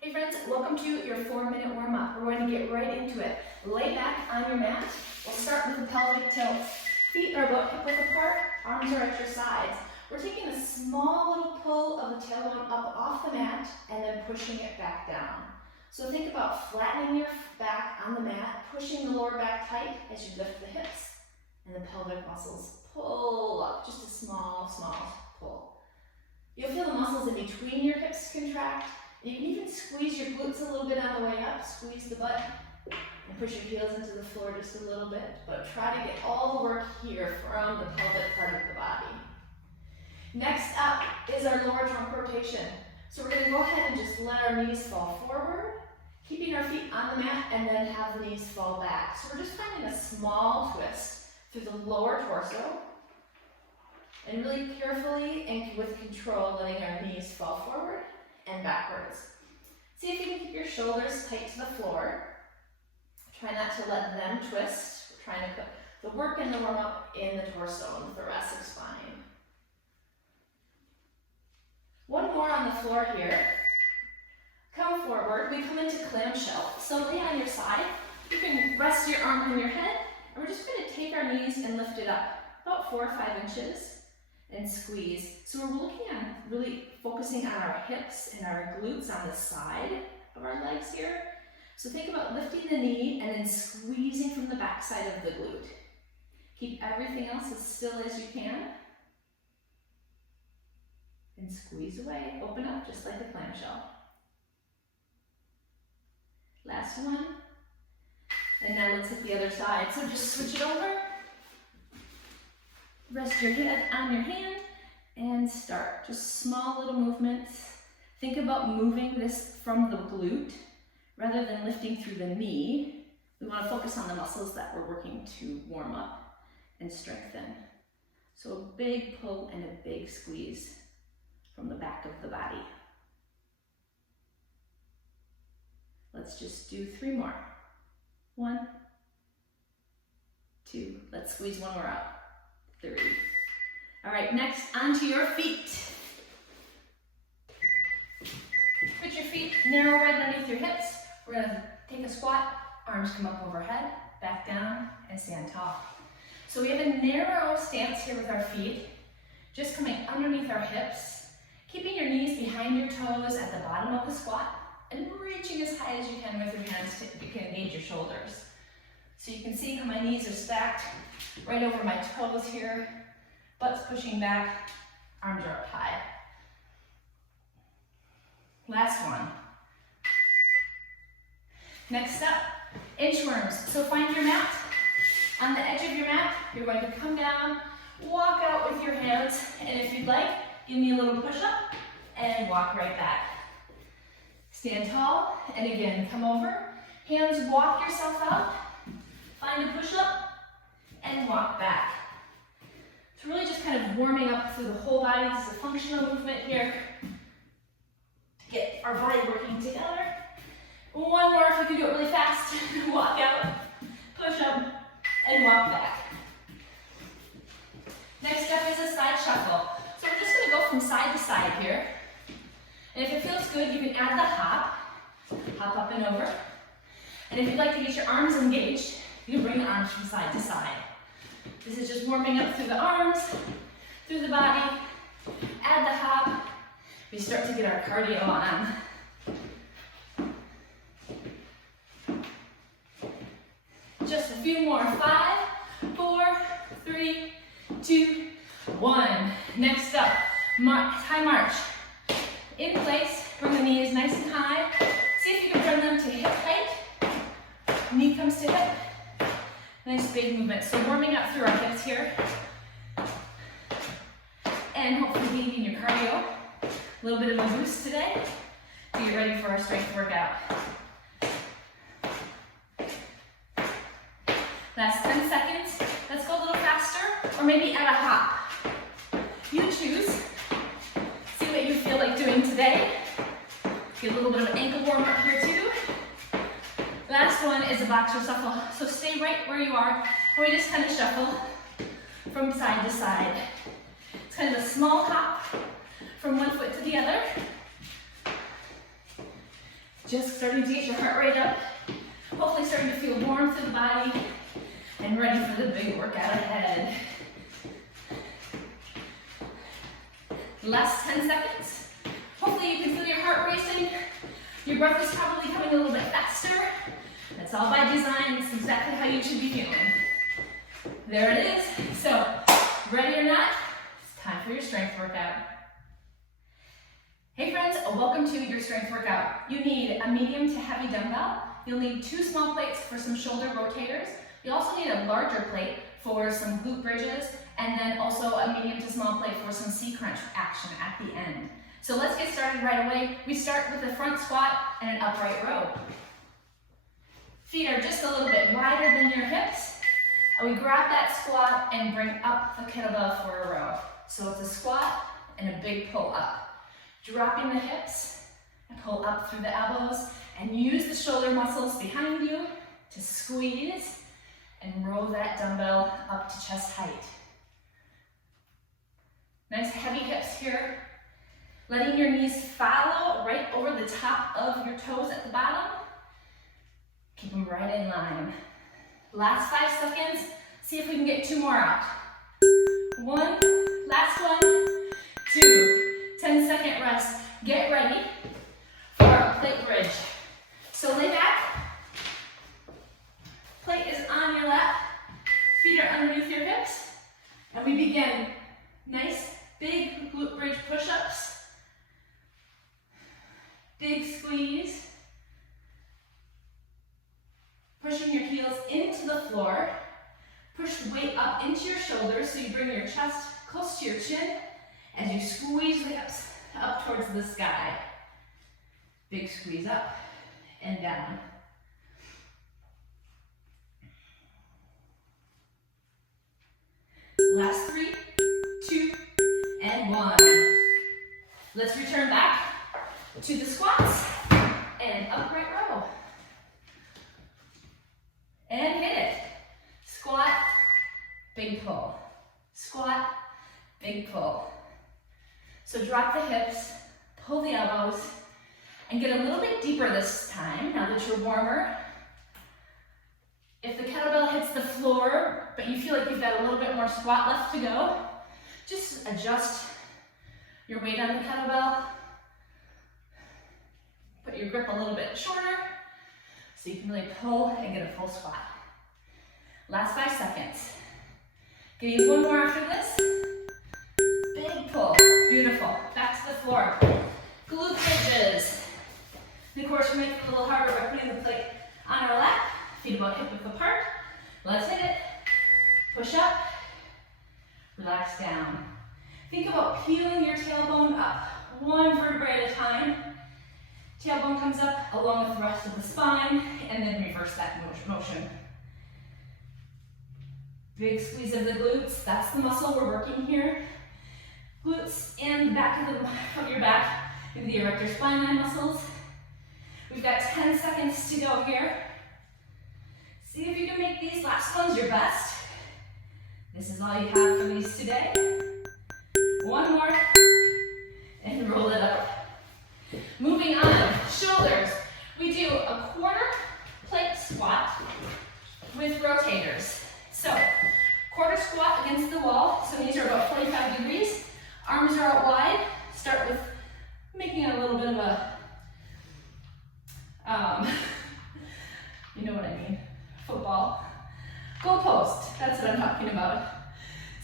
Hey friends, welcome to your 4-minute warm-up. We're going to get right into it. Lay back on your mat. We'll start with the pelvic tilt. Feet are about hip-width apart, arms are at your sides. We're taking a small little pull of the tailbone up off the mat and then pushing it back down. So think about flattening your back on the mat, pushing the lower back tight as you lift the hips and the pelvic muscles pull up, just a small pull. You'll feel the muscles in between your hips contract. You can even squeeze your glutes a little bit on the way up, squeeze the butt, and push your heels into the floor just a little bit, but try to get all the work here from the pelvic part of the body. Next up is our lower trunk rotation. So we're gonna go ahead and just let our knees fall forward, keeping our feet on the mat, and then have the knees fall back. So we're just finding a small twist through the lower torso, and really carefully and with control, letting our knees fall forward and backwards. See if you can keep your shoulders tight to the floor. Try not to let them twist. We're trying to put the work and the warm up in the torso and the thoracic spine. One more on the floor here. Come forward. We come into clamshell. So lay on your side. You can rest your arm on your head, and we're just going to take our knees and lift it up about 4 or 5 inches. And squeeze. So we're looking at really focusing on our hips and our glutes on the side of our legs here. So think about lifting the knee and then squeezing from the back side of the glute. Keep everything else as still as you can. And squeeze away. Open up just like a clamshell. Last one. And now let's hit the other side. So just switch it over. Rest your head on your hand and start. Just small little movements. Think about moving this from the glute rather than lifting through the knee. We want to focus on the muscles that we're working to warm up and strengthen. So a big pull and a big squeeze from the back of the body. Let's just do 3 more. 1, 2. Let's squeeze one more out. 3. All right, next onto your feet. Put your feet narrow right underneath your hips. We're gonna take a squat, arms come up overhead, back down, and stand tall. So we have a narrow stance here with our feet, just coming underneath our hips, keeping your knees behind your toes at the bottom of the squat, and reaching as high as you can with your hands to engage your shoulders. So you can see how my knees are stacked right over my toes here, butt's pushing back, arms are up high. Last one. Next up, inchworms. So find your mat. On the edge of your mat, you're going to come down, walk out with your hands, and if you'd like, give me a little push up and walk right back. Stand tall, and again, come over, hands walk yourself out, find a push up, and walk back. So really just kind of warming up through the whole body. This is a functional movement here to get our body working together. One more if you can do it really fast. Walk out, push up, and walk back. Next up is a side shuffle. So we're just going to go from side to side here. And if it feels good, you can add the hop. Hop up and over. And if you'd like to get your arms engaged, you can bring the arms from side to side. This is just warming up through the arms, through the body. Add the hop. We start to get our cardio on. Just a few more. 5, 4, 3, 2, 1. Next up, high march. In place, bring the knees nice and high. See if you can bring them to hip height. Knee comes to hip. Nice big movement. So warming up through our hips here. And hopefully leading your cardio. A little bit of a boost today to get ready for our strength workout. Last 10 seconds. Let's go a little faster, or maybe add a hop. You choose. See what you feel like doing today. Get a little bit of an ankle warm up here too. Last one is a boxer shuffle. So stay right where you are, and we just kind of shuffle from side to side. It's kind of a small hop from one foot to the other. Just starting to get your heart rate up. Hopefully starting to feel warm through the body and ready for the big workout ahead. Last 10 seconds. Hopefully you can feel your heart racing. Your breath is probably coming a little bit faster. That's all by design. It's exactly how you should be feeling. There it is. So, ready or not, it's time for your strength workout. Hey friends, welcome to your strength workout. You need a medium to heavy dumbbell. You'll need 2 small plates for some shoulder rotators. You also need a larger plate for some glute bridges, and then also a medium to small plate for some C-crunch action at the end. So let's get started right away. We start with a front squat and an upright row. Feet are just a little bit wider than your hips. And we grab that squat and bring up the kettlebell for a row. So it's a squat and a big pull up. Dropping the hips and pull up through the elbows and use the shoulder muscles behind you to squeeze and roll that dumbbell up to chest height. Nice heavy hips here. Letting your knees follow right over the top of your toes at the bottom. Keep them right in line. Last 5 seconds. See if we can get 2 more out. 1, last 1, 2. 10-second rest. Get ready for our plate bridge. So lay back. Plate is on your lap. Feet are underneath your hips. And we begin nice big glute bridge push-ups. Big squeeze. Pushing your heels into the floor. Push the weight up into your shoulders so you bring your chest close to your chin as you squeeze the hips up towards the sky. Big squeeze up and down. Last 3, 2, and 1. Let's return back to the squats and upright row. And hit it. Squat, big pull. Squat, big pull. So drop the hips, pull the elbows, and get a little bit deeper this time, now that you're warmer. If the kettlebell hits the floor, but you feel like you've got a little bit more squat left to go, just adjust your weight on the kettlebell. Put your grip a little bit shorter, so you can really pull and get a full squat. Last 5 seconds. Give you 1 more after this. Big pull. Beautiful. Back to the floor. Glute bridges. And of course, we make it a little harder by putting the plate on our lap. Feet about hip width apart. Let's hit it. Push up. Relax down. Think about peeling your tailbone up, 1 vertebrae at a time. Tailbone comes up along with the rest of the spine, and then reverse that motion. Big squeeze of the glutes. That's the muscle we're working here. Glutes and the back of your back, maybe the erector spine line muscles. We've got 10 seconds to go here. See if you can make these last ones your best. This is all you have for these today. 1 more, and roll it up. Moving on, shoulders. We do a quarter plate squat with rotators. So, quarter squat against the wall. So knees are about 45 degrees. Arms are out wide. Start with making it a little bit of a, you know what I mean, football. Goal post, that's what I'm talking about.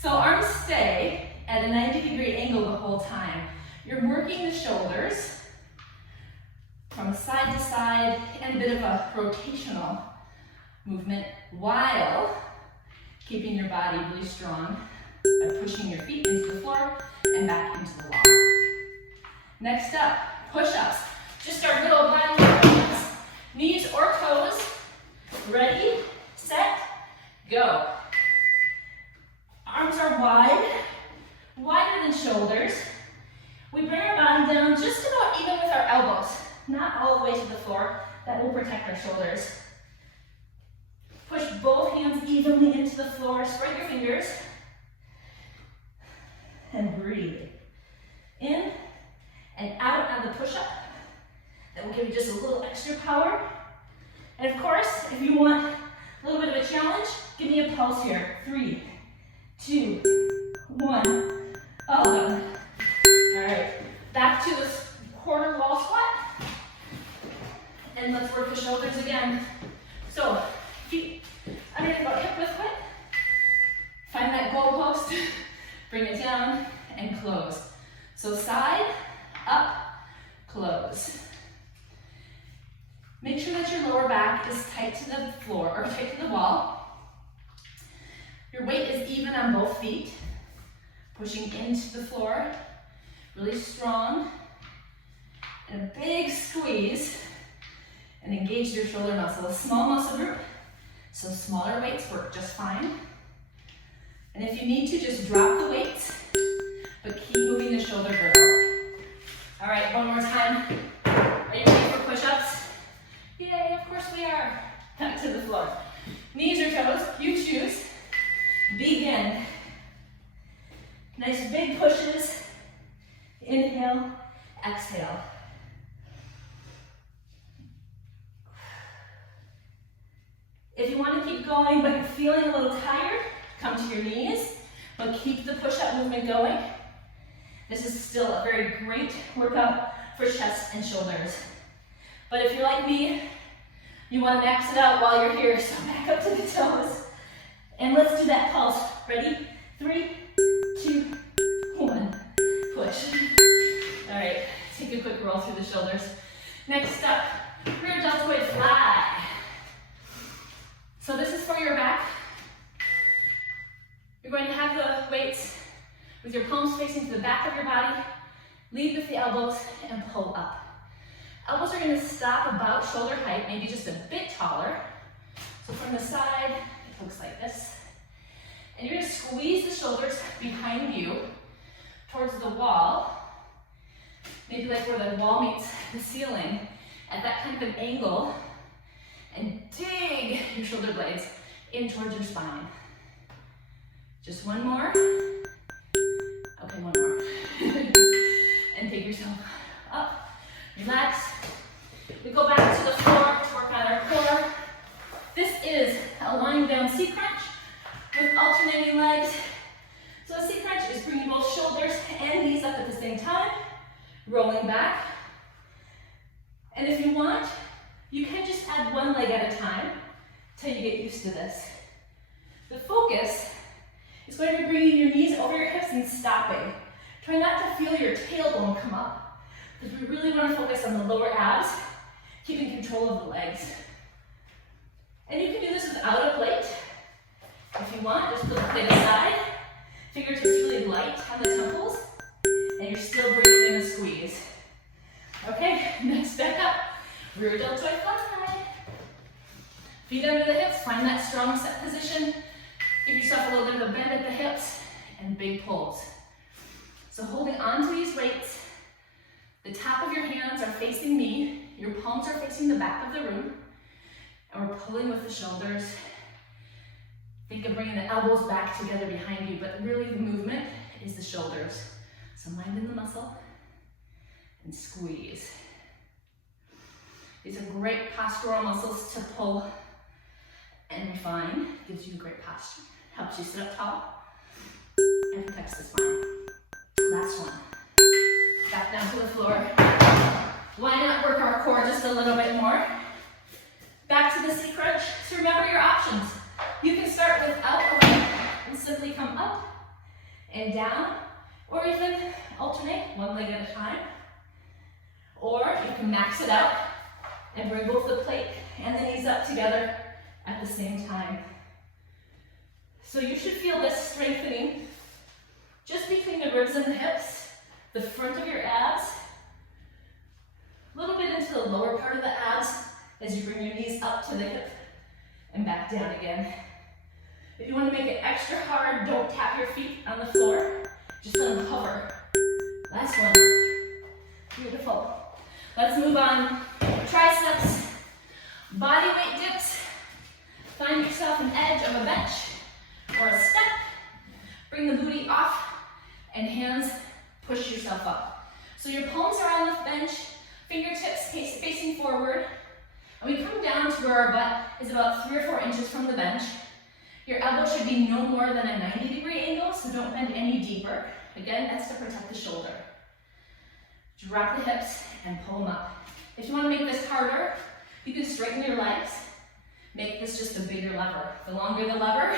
So arms stay at a 90-degree angle the whole time. You're working the shoulders from side to side and a bit of a rotational movement while keeping your body really strong by pushing your feet into the floor and back into the wall. Next up, push-ups. Just our good old body push-ups. Knees or toes. Ready, set, go. Arms are wide, wider than shoulders. We bring our body down just about even with our elbows, not all the way to the floor. That will protect our shoulders. Push both hands evenly into the floor. Spread your fingers. And breathe. In and out on the push-up. That will give you just a little extra power. And of course, if you want a little bit of a challenge, give me a pulse here. 3, 2, 1, all done. All right, back to this quarter wall squat. And let's work the shoulders again. So, feet underneath about hip width width. Find that goal post, bring it down, and close. So side, up, close. Make sure that your lower back is tight to the floor, or tight to the wall. Your weight is even on both feet, pushing into the floor, really strong. And a big squeeze, and engage your shoulder muscle. A small muscle group, so smaller weights work just fine. And if you need to, just drop the weights, but keep moving the shoulder girdle. All right, one more time. Are you ready for push-ups? Yay, of course we are. Back to the floor. Knees or toes, you choose. Begin. Nice big pushes. Inhale, exhale. If you want to keep going, but you're feeling a little tired, come to your knees, but keep the push-up movement going. This is still a very great workout for chest and shoulders. But if you're like me, you want to max it out while you're here, so back up to the toes. And let's do that pulse. Ready? 3, 2, 1, push. All right, take a quick roll through the shoulders. Next up, rear deltoid fly. So this is for your back. You're going to have the weights with your palms facing to the back of your body. Lead with the elbows and pull up. Elbows are going to stop about shoulder height, maybe just a bit taller. So from the side, it looks like this. And you're going to squeeze the shoulders behind you towards the wall. Maybe like where the wall meets the ceiling, at that kind of an angle. And dig your shoulder blades in towards your spine. Just one more. Okay, one more. And take yourself up. Relax. We go back to the floor to work on our core. This is a lying down C crunch with alternating legs. So a C crunch is bringing both shoulders and knees up at the same time, rolling back. And if you want, you can just add one leg at a time till you get used to this. The focus is going to be bringing your knees over your hips and stopping. Try not to feel your tailbone come up, because we really want to focus on the lower abs, keeping control of the legs. And you can do this without a plate. If you want, just put the plate aside, fingertips really light on the temples, and you're still bringing in a squeeze. Okay, next back up. Rear deltoid fly. Feet under the hips, find that strong set position. Give yourself a little bit of a bend at the hips and big pulls. So holding on to these weights, the top of your hands are facing me, your palms are facing the back of the room, and we're pulling with the shoulders. Think of bringing the elbows back together behind you, but really the movement is the shoulders. So mind in the muscle and squeeze. These are great postural muscles to pull and refine. Gives you great posture. Helps you sit up tall and protects the spine. Last one. Back down to the floor. Why not work our core just a little bit more? Back to the C crunch. So remember your options. You can start without a leg and simply come up and down, or even alternate one leg at a time. Or you can max it out and bring both the plate and the knees up together at the same time. So you should feel this strengthening just between the ribs and the hips, the front of your abs, a little bit into the lower part of the abs as you bring your knees up to the hip and back down again. If you want to make it extra hard, don't tap your feet on the floor, just let them hover. Last one. Beautiful. Let's move on. Triceps, body weight dips. Find yourself an edge of a bench or a step. Bring the booty off and hands push yourself up. So your palms are on the bench, Fingertips facing forward. And we come down to where our butt is about 3 or 4 inches from the bench. Your elbow should be no more than a 90-degree angle, so don't bend any deeper. Again, that's to protect the shoulder. Drop the hips and pull them up. If you want to make this harder, you can straighten your legs. Make this just a bigger lever. The longer the lever,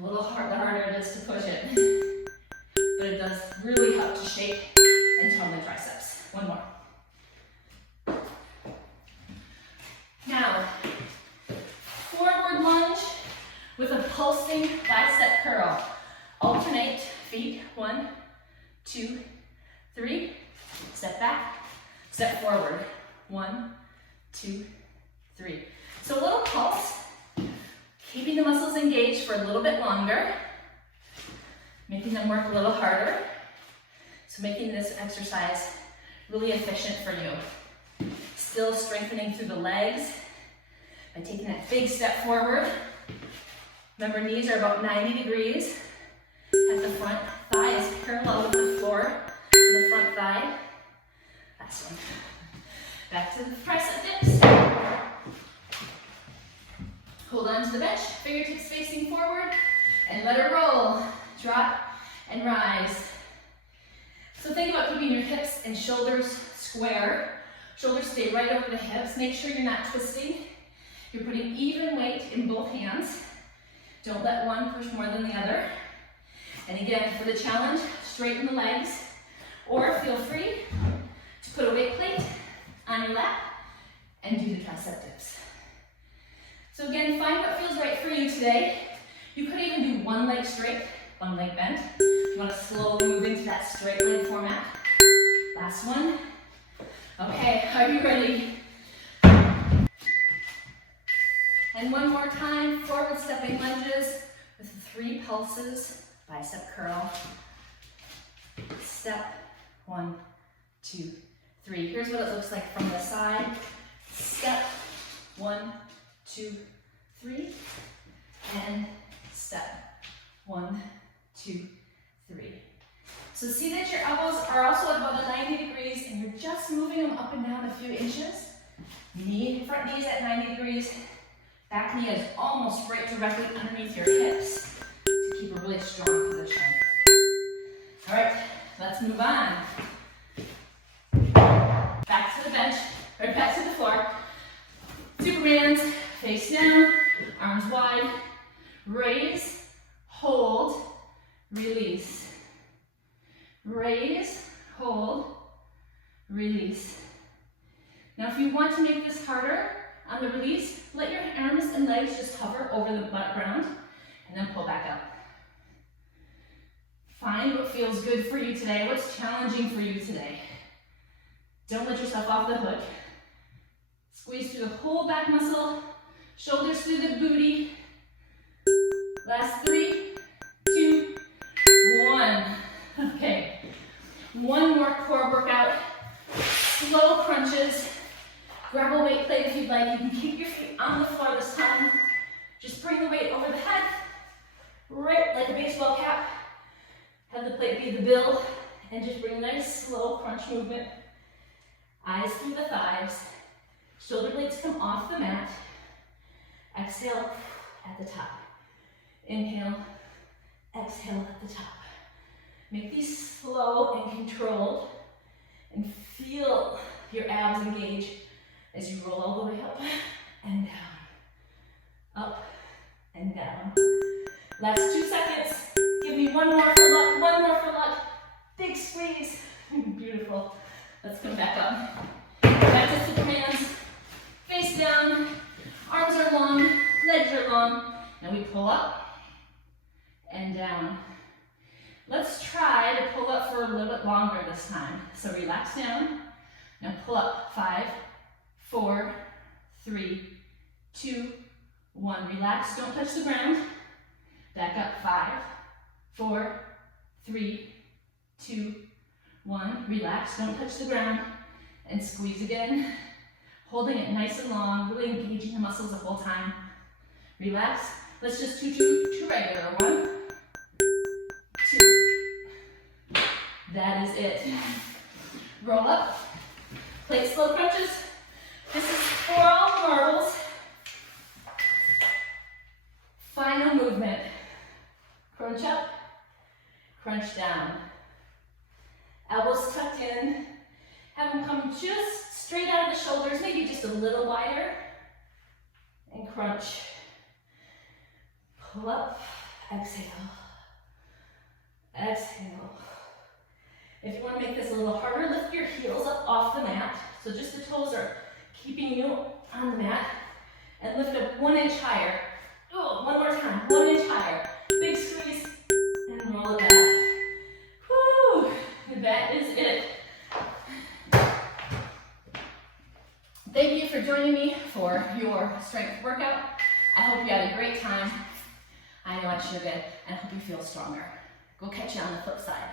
the harder it is to push it. But it does really help to shape and tone the triceps. One more. Now, forward lunge with a pulsing bicep curl. Alternate feet. 1, 2, 3. Step back, step forward. 1, 2, 3. So a little pulse, keeping the muscles engaged for a little bit longer, making them work a little harder. So making this exercise really efficient for you. Still strengthening through the legs by taking that big step forward. Remember, knees are about 90 degrees at the front. Thigh is parallel with the floor and the front thigh. Last one. Back to the tricep dips. Hold on to the bench, fingertips facing forward, and let it roll. Drop and rise. So think about keeping your hips and shoulders square. Shoulders stay right over the hips. Make sure you're not twisting. You're putting even weight in both hands. Don't let one push more than the other. And again, for the challenge, straighten the legs, or feel free to put a weight plate on your lap and do the tricep dips. So again, find what feels right for you today. You could even do one leg straight, one leg bent. You want to slowly move into that straight leg format. Last one. Okay, are you ready? And one more time, forward stepping lunges with 3 pulses, bicep curl. Step, 1, 2, 3. Here's what it looks like from the side. Step, 1, 2, 3, and step, 1, 2, 3. So see that your elbows are also at about 90 degrees and you're just moving them up and down a few inches. Front knees at 90 degrees. Back knee is almost right directly underneath your hips to keep a really strong position. All right, let's move on. Back to the bench, or back to the floor. Superman's, face down, arms wide. Raise, hold, release. Raise, hold, release. Now if you want to make this harder, on the release, let your arms and legs just hover over the butt ground and then pull back up. Find what feels good for you today, what's challenging for you today. Don't let yourself off the hook. Squeeze through the whole back muscle, shoulders through the booty. Last 3, 2, 1. Okay, one more core workout. Slow crunches. Grab a weight plate if you'd like. You can keep your feet on the floor this time. Just bring the weight over the head, right like a baseball cap. Have the plate be the bill, and just bring a nice slow crunch movement. Eyes through the thighs. Shoulder blades come off the mat. Exhale at the top. Inhale, exhale at the top. Make these slow and controlled, and feel your abs engage as you roll all the way up and down. Up and down. Last 2 seconds. Give me one more for luck, one more for luck. Big squeeze. Beautiful. Let's come back up. Back to Superman's. Face down. Arms are long, legs are long. Now we pull up and down. Let's try to pull up for a little bit longer this time. So relax down. Now pull up. 5, 4, 3, 2, 1. Relax, don't touch the ground. Back up. 5, 4, 3, 2, 1. Relax, don't touch the ground. And squeeze again. Holding it nice and long, really engaging the muscles the whole time. Relax. Let's just do regular. 1, 2. That is it. Roll up. Plate slow Crunch up, crunch down. Elbows tucked in. Have them come just straight out of the shoulders, maybe just a little wider. And crunch. Pull up, exhale. Exhale. If you want to make this a little harder, lift your heels up off the mat. So just the toes are keeping you on the mat. And lift up 1 inch higher. Oh, one more time, 1 inch higher. Big squeeze, and roll it back. Whew, that is it. Thank you for joining me for your strength workout. I hope you had a great time. I know I sure did, and I hope you feel stronger. Go catch you on the flip side.